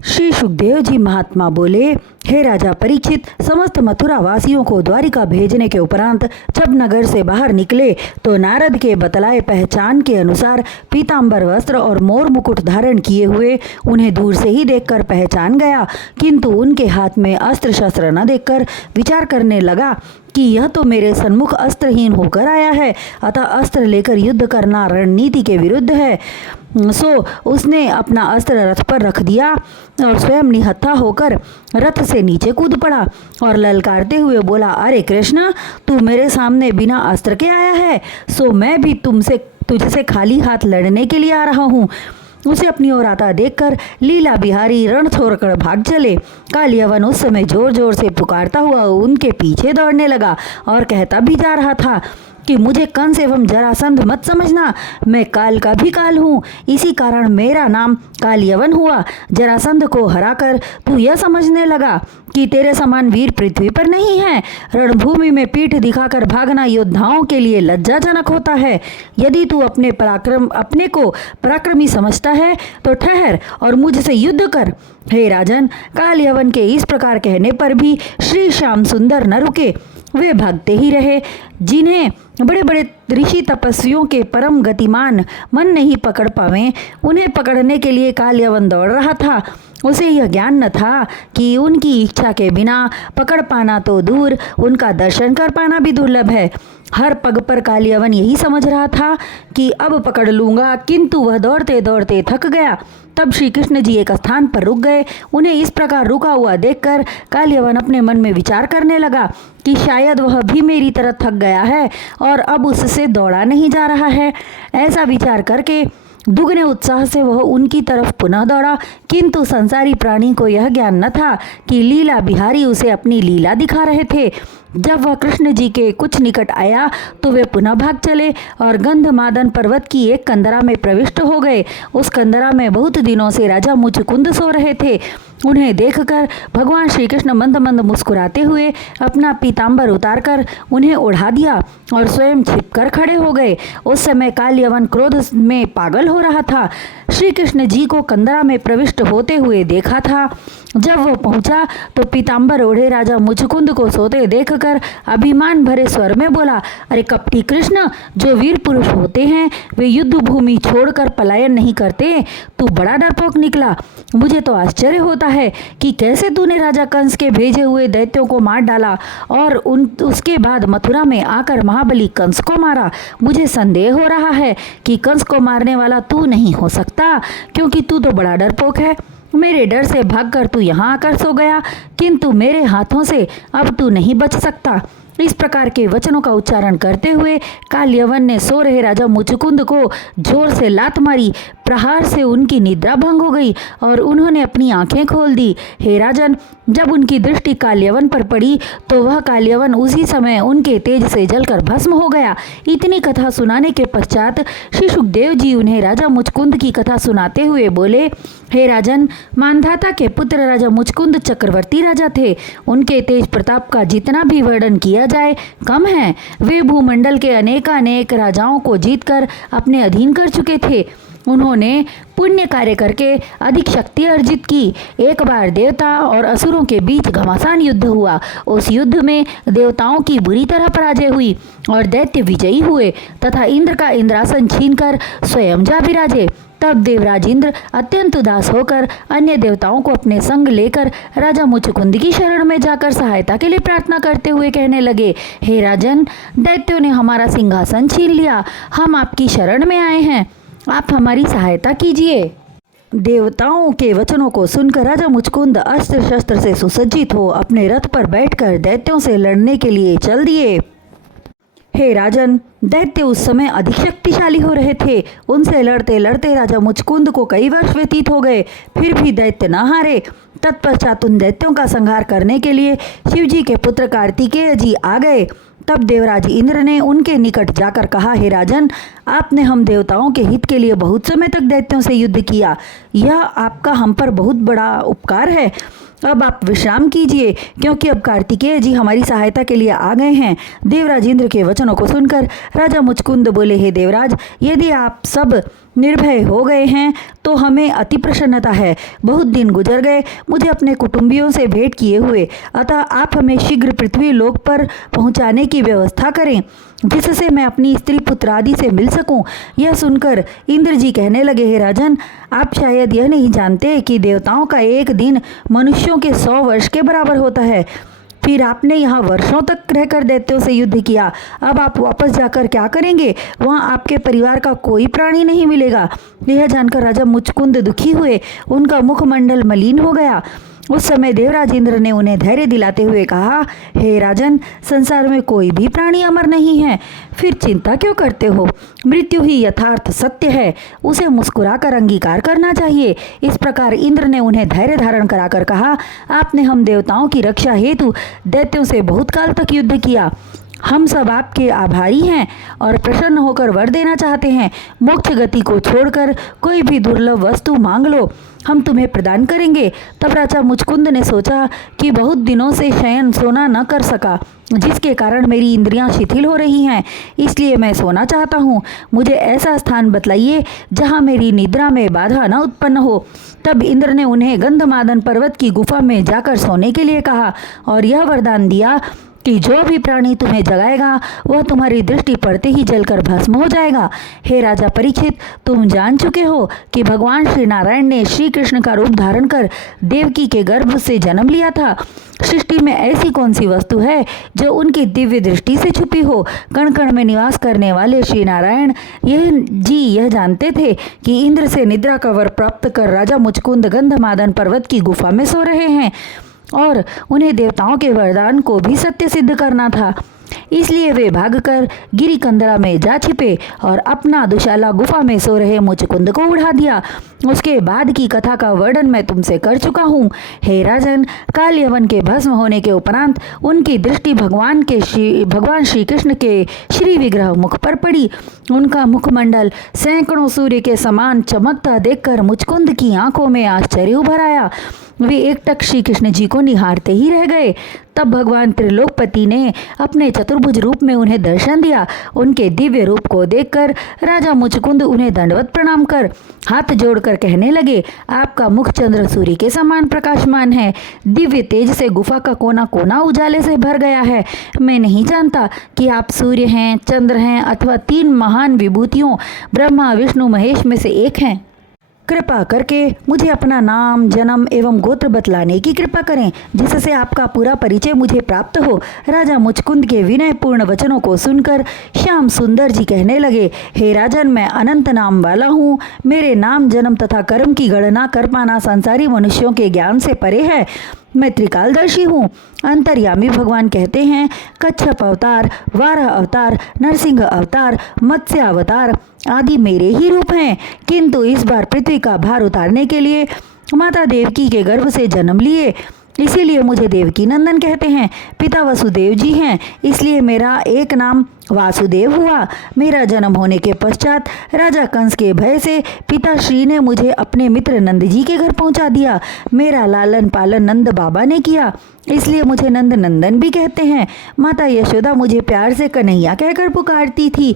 श्री सुखदेव जी महात्मा बोले, हे राजा परीक्षित, समस्त मथुरा वासियों को द्वारिका भेजने के उपरांत जब नगर से बाहर निकले तो नारद के बतलाए पहचान के अनुसार पीतांबर वस्त्र और मोर मुकुट धारण किए हुए उन्हें दूर से ही देखकर पहचान गया, किंतु उनके हाथ में अस्त्र शस्त्र न देखकर विचार करने लगा कि यह तो मेरे सन्मुख अस्त्रहीन होकर आया है, अतः अस्त्र लेकर युद्ध करना रणनीति के विरुद्ध है। सो उसने अपना अस्त्र रथ पर रख दिया और स्वयं निहत्था होकर रथ से नीचे कूद पड़ा और ललकारते हुए बोला, अरे कृष्ण, तू मेरे सामने बिना अस्त्र के आया है, सो मैं भी तुझसे खाली हाथ लड़ने के लिए आ रहा हूँ। उसे अपनी ओर आता देखकर लीला बिहारी रण छोड़कर भाग चले। कालियवन उस समय जोर जोर से पुकारता हुआ उनके पीछे दौड़ने लगा और कहता भी जा रहा था कि मुझे कंस एवं जरासंध मत समझना, मैं काल का भी काल हूँ, इसी कारण मेरा नाम कालियवन हुआ। जरासंध को हराकर तू यह समझने लगा कि तेरे समान वीर पृथ्वी पर नहीं है। रणभूमि में पीठ दिखाकर भागना योद्धाओं के लिए लज्जाजनक होता है। यदि तू अपने को पराक्रमी समझता है तो ठहर और मुझसे युद्ध कर। हे राजन, कालियवन के इस प्रकार कहने पर भी श्री श्याम सुंदर न रुके, वे भागते ही रहे। जिन्हें बड़े बड़े ऋषि तपस्वियों के परम गतिमान मन नहीं पकड़ पावे, उन्हें पकड़ने के लिए कालियवन दौड़ रहा था। उसे यह ज्ञान न था कि उनकी इच्छा के बिना पकड़ पाना तो दूर, उनका दर्शन कर पाना भी दुर्लभ है। हर पग पर कालियवन यही समझ रहा था कि अब पकड़ लूंगा, किंतु वह दौड़ते दौड़ते थक गया। तब श्री कृष्ण जी एक स्थान पर रुक गए। उन्हें इस प्रकार रुका हुआ देखकर कालियवन अपने मन में विचार करने लगा कि शायद वह भी मेरी तरह थक गया है और अब उससे दौड़ा नहीं जा रहा है। ऐसा विचार करके दुगने उत्साह से वह उनकी तरफ पुनः दौड़ा, किंतु संसारी प्राणी को यह ज्ञान न था कि लीला बिहारी उसे अपनी लीला दिखा रहे थे। जब वह कृष्ण जी के कुछ निकट आया तो वे पुनः भाग चले और गंधमादन पर्वत की एक कंदरा में प्रविष्ट हो गए। उस कंदरा में बहुत दिनों से राजा मुचकुंद सो रहे थे। उन्हें देखकर भगवान श्री कृष्ण मंद मंद मुस्कुराते हुए अपना पीतांबर उतारकर उन्हें ओढ़ा दिया और स्वयं छिपकर खड़े हो गए। उस समय कालियवन क्रोध में पागल हो रहा था। श्री कृष्ण जी को कंदरा में प्रविष्ट होते हुए देखा था। जब वह पहुंचा तो पीतांबर ओढ़े राजा मुचकुंद को सोते देखकर अभिमान भरे स्वर में बोला, अरे कपटी कृष्ण, जो वीर पुरुष होते हैं वे युद्ध भूमि छोड़कर पलायन नहीं करते, तू बड़ा डरपोक निकला। मुझे तो आश्चर्य होता है कि कैसे तूने राजा कंस के भेजे हुए दैत्यों को मार डाला और उसके बाद मथुरा में आकर महाबली कंस को मारा। मुझे संदेह हो रहा है कि कंस को मारने वाला तू नहीं हो सकता, क्योंकि तू तो बड़ा डरपोक है। मेरे डर से भागकर तू यहाँ आकर सो गया, किंतु मेरे हाथों से अब तू नहीं बच सकता। इस प्रकार के वचनों का उच्चारण करते हुए कालियवन ने सो रहे राजा मुचकुंद को जोर से लात मारी। प्रहार से उनकी निद्रा भंग हो गई और उन्होंने अपनी आंखें खोल दी। हे राजन, जब उनकी दृष्टि कालियवन पर पड़ी तो वह कालियवन उसी समय उनके तेज से जलकर भस्म हो गया। इतनी कथा सुनाने के पश्चात श्री सुखदेव जी उन्हें राजा मुचकुंद की कथा सुनाते हुए बोले, हे राजन, मानधाता के पुत्र राजा मुचकुंद चक्रवर्ती राजा थे। उनके तेज प्रताप का जितना भी वर्णन किया जाए कम है। वे भूमंडल के अनेकानेक राजाओं को जीतकर अपने अधीन कर चुके थे। उन्होंने पुण्य कार्य करके अधिक शक्ति अर्जित की। एक बार देवता और असुरों के बीच घमासान युद्ध हुआ। उस युद्ध में देवताओं की बुरी तरह पराजय हुई और दैत्य विजयी हुए तथा इंद्र का इंद्रासन छीनकर स्वयं जा विराजे। तब देवराज इंद्र अत्यंत उदास होकर अन्य देवताओं को अपने संग लेकर राजा मुचकुंद की शरण में जाकर सहायता के लिए प्रार्थना करते हुए कहने लगे, हे राजन, दैत्यों ने हमारा सिंहासन छीन लिया। हम आपकी शरण में आए हैं, आप हमारी सहायता कीजिए। देवताओं के वचनों को सुनकर राजा मुचकुंद अस्त्र शस्त्र से सुसज्जित हो अपने रथ पर बैठकर दैत्यों से लड़ने के लिए चल दिए। हे राजन, दैत्य उस समय अधिक शक्तिशाली हो रहे थे। उनसे लड़ते लड़ते राजा मुचकुंद को कई वर्ष व्यतीत हो गए, फिर भी दैत्य न हारे। तत्पश्चात उन दैत्यों का संहार करने के लिए शिवजी के पुत्र कार्तिकेय जी आ गए। तब देवराज इंद्र ने उनके निकट जाकर कहा, हे राजन, आपने हम देवताओं के हित के लिए बहुत समय तक दैत्यों से युद्ध किया। यह आपका हम पर बहुत बड़ा उपकार है। अब आप विश्राम कीजिए, क्योंकि अब कार्तिकेय जी हमारी सहायता के लिए आ गए हैं। देवराज इंद्र के वचनों को सुनकर राजा मुचकुंद बोले, हे देवराज, यदि आप सब निर्भय हो गए हैं तो हमें अति प्रसन्नता है। बहुत दिन गुजर गए मुझे अपने कुटुंबियों से भेंट किए हुए, अतः आप हमें शीघ्र पृथ्वी लोक पर पहुंचाने की व्यवस्था करें, जिससे मैं अपनी स्त्री पुत्र आदि से मिल सकूं। यह सुनकर इंद्र जी कहने लगे, हे राजन, आप शायद यह नहीं जानते कि देवताओं का एक दिन मनुष्यों के 100 वर्ष के बराबर होता है। फिर आपने यहाँ वर्षों तक रहकर दैत्यों से युद्ध किया, अब आप वापस जाकर क्या करेंगे? वहाँ आपके परिवार का कोई प्राणी नहीं मिलेगा। यह जानकर राजा मुचकुंद दुखी हुए, उनका मुखमंडल मलिन हो गया। उस समय देवराज इंद्र ने उन्हें धैर्य दिलाते हुए कहा, हे राजन, संसार में कोई भी प्राणी अमर नहीं है, फिर चिंता क्यों करते हो? मृत्यु ही यथार्थ सत्य है, उसे मुस्कुराकर अंगीकार करना चाहिए। इस प्रकार इंद्र ने उन्हें धैर्य धारण कराकर कहा, आपने हम देवताओं की रक्षा हेतु दैत्यों से बहुत काल तक युद्ध किया। हम सब आपके आभारी हैं और प्रसन्न होकर वर देना चाहते हैं। मोक्ष गति को छोड़कर कोई भी दुर्लभ वस्तु मांग लो, हम तुम्हें प्रदान करेंगे। तब राजा मुचकुंद ने सोचा कि बहुत दिनों से शयन सोना न कर सका, जिसके कारण मेरी इंद्रियां शिथिल हो रही हैं, इसलिए मैं सोना चाहता हूँ। मुझे ऐसा स्थान बतलाइए जहाँ मेरी निद्रा में बाधा न उत्पन्न हो। तब इंद्र ने उन्हें गंधमादन पर्वत की गुफा में जाकर सोने के लिए कहा और यह वरदान दिया कि जो भी प्राणी तुम्हें जगाएगा वह तुम्हारी दृष्टि पड़ते ही जलकर भस्म हो जाएगा। हे राजा परीक्षित, तुम जान चुके हो कि भगवान श्री नारायण ने श्री कृष्ण का रूप धारण कर देवकी के गर्भ से जन्म लिया था। सृष्टि में ऐसी कौन सी वस्तु है जो उनकी दिव्य दृष्टि से छुपी हो? कण कण में निवास करने वाले श्री नारायण यह जानते थे कि इंद्र से निद्रा का वर प्राप्त कर राजा मुचकुंद गंधमादन पर्वत की गुफा में सो रहे हैं और उन्हें देवताओं के वरदान को भी सत्य सिद्ध करना था। इसलिए वे भागकर गिरिकंदरा में जा छिपे और अपना दुशाला गुफा में सो रहे मुचकुंद को उड़ा दिया। उसके बाद की कथा का वर्णन मैं तुमसे कर चुका हूँ। हे राजन, काल यवन के भस्म होने के उपरांत उनकी दृष्टि भगवान श्री कृष्ण के श्री विग्रह मुख पर पड़ी। उनका मुखमंडल सैकड़ों सूर्य के समान चमकता देखकर मुचकुंद की आंखों में आश्चर्य उभर आया। वे एकटक श्री कृष्ण जी को निहारते ही रह गए। तब भगवान त्रिलोकपति ने अपने चतुर्भुज रूप में उन्हें दर्शन दिया। उनके दिव्य रूप को देखकर राजा मुचकुंद उन्हें दंडवत प्रणाम कर हाथ जोड़कर कहने लगे, आपका मुख चंद्र सूर्य के समान प्रकाशमान है। दिव्य तेज से गुफा का कोना कोना उजाले से भर गया है। मैं नहीं जानता कि आप सूर्य हैं, चंद्र हैं अथवा 3 महान विभूतियों ब्रह्मा विष्णु महेश में से एक हैं। कृपा करके मुझे अपना नाम, जन्म एवं गोत्र बतलाने की कृपा करें, जिससे आपका पूरा परिचय मुझे प्राप्त हो। राजा मुचकुंद के विनयपूर्ण वचनों को सुनकर श्याम सुंदर जी कहने लगे, हे राजन, मैं अनंत नाम वाला हूँ। मेरे नाम, जन्म तथा कर्म की गणना कर पाना संसारी मनुष्यों के ज्ञान से परे है। मैं त्रिकालदर्शी हूँ। अंतर्यामी भगवान कहते हैं, कच्छप अवतार, वाराह अवतार, नरसिंह अवतार, मत्स्य अवतार आदि मेरे ही रूप हैं, किंतु इस बार पृथ्वी का भार उतारने के लिए माता देवकी के गर्भ से जन्म लिए, इसीलिए मुझे देवकी नंदन कहते हैं। पिता वसुदेव जी हैं, इसलिए मेरा एक नाम वासुदेव हुआ। मेरा जन्म होने के पश्चात राजा कंस के भय से पिता श्री ने मुझे अपने मित्र नंद जी के घर पहुंचा दिया। मेरा लालन पालन नंद बाबा ने किया, इसलिए मुझे नंद नंदन भी कहते हैं। माता यशोदा मुझे प्यार से कन्हैया कहकर पुकारती थी।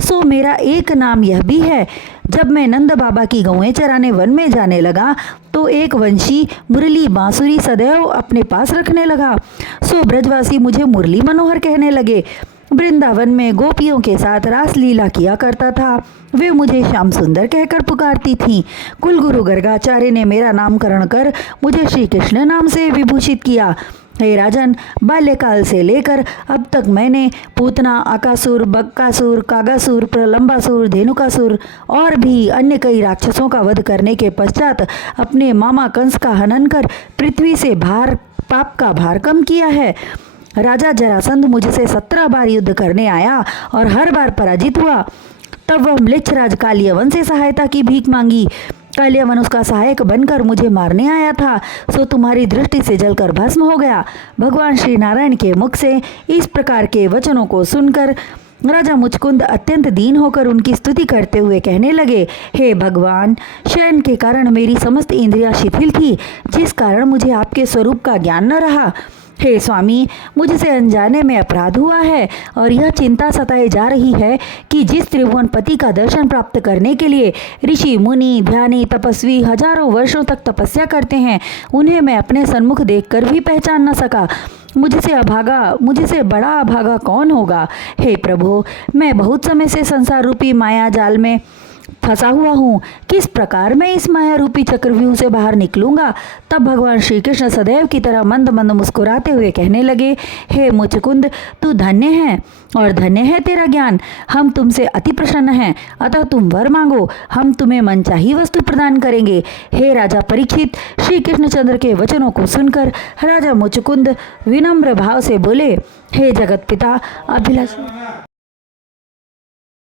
सो मेरा एक नाम यह भी है। जब मैं नंद बाबा की गौएं चराने वन में जाने लगा तो एक वंशी मुरली बांसुरी सदैव अपने पास रखने लगा। सो ब्रजवासी मुझे मुरली मनोहर कहने लगे। वृंदावन में गोपियों के साथ रासलीला किया करता था। वे मुझे श्याम सुंदर कहकर पुकारती थीं। कुलगुरु गर्गाचार्य ने मेरा नामकरण कर मुझे श्री कृष्ण नाम से विभूषित किया। हे राजन, बाल्यकाल से लेकर अब तक मैंने पूतना, अकासुर, बक्कासुर, कागासुर, प्रलंबासुर, धेनुकासुर और भी अन्य कई राक्षसों का वध करने के पश्चात अपने मामा कंस का हनन कर पृथ्वी से पाप का भार कम किया है। राजा जरासंध मुझसे 17 बार युद्ध करने आया और हर बार पराजित हुआ। तब वह म्लेच्छराज कालियवन से सहायता की भीख मांगी। कालियवन उसका सहायक बनकर मुझे मारने आया था, सो तुम्हारी दृष्टि से जलकर भस्म हो गया। भगवान श्री नारायण के मुख से इस प्रकार के वचनों को सुनकर राजा मुचकुंद अत्यंत दीन होकर उनकी स्तुति करते हुए कहने लगे, हे भगवान, शयन के कारण मेरी समस्त इंद्रियां शिथिल थी, जिस कारण मुझे आपके स्वरूप का ज्ञान न रहा। हे स्वामी, मुझसे अनजाने में अपराध हुआ है और यह चिंता सताई जा रही है कि जिस त्रिभुवनपति का दर्शन प्राप्त करने के लिए ऋषि, मुनि, ध्यानी, तपस्वी हजारों वर्षों तक तपस्या करते हैं, उन्हें मैं अपने सन्मुख देखकर भी पहचान न सका। मुझसे बड़ा अभागा कौन होगा? हे प्रभु, मैं बहुत समय से संसार रूपी माया जाल में फंसा हुआ हूँ। किस प्रकार मैं इस माया रूपी चक्रव्यूह से बाहर निकलूंगा? तब भगवान श्री कृष्ण सदैव की तरह मंद मंद मुस्कुराते हुए कहने लगे, हे मुचकुंद, तू धन्य है और धन्य है तेरा ज्ञान। हम तुमसे अति प्रसन्न हैं, अतः तुम वर मांगो, हम तुम्हें मनचाही वस्तु प्रदान करेंगे। हे राजा परीक्षित, श्री कृष्णचंद्र के वचनों को सुनकर राजा मुचकुंद विनम्र भाव से बोले, हे जगत पिता अभिलाष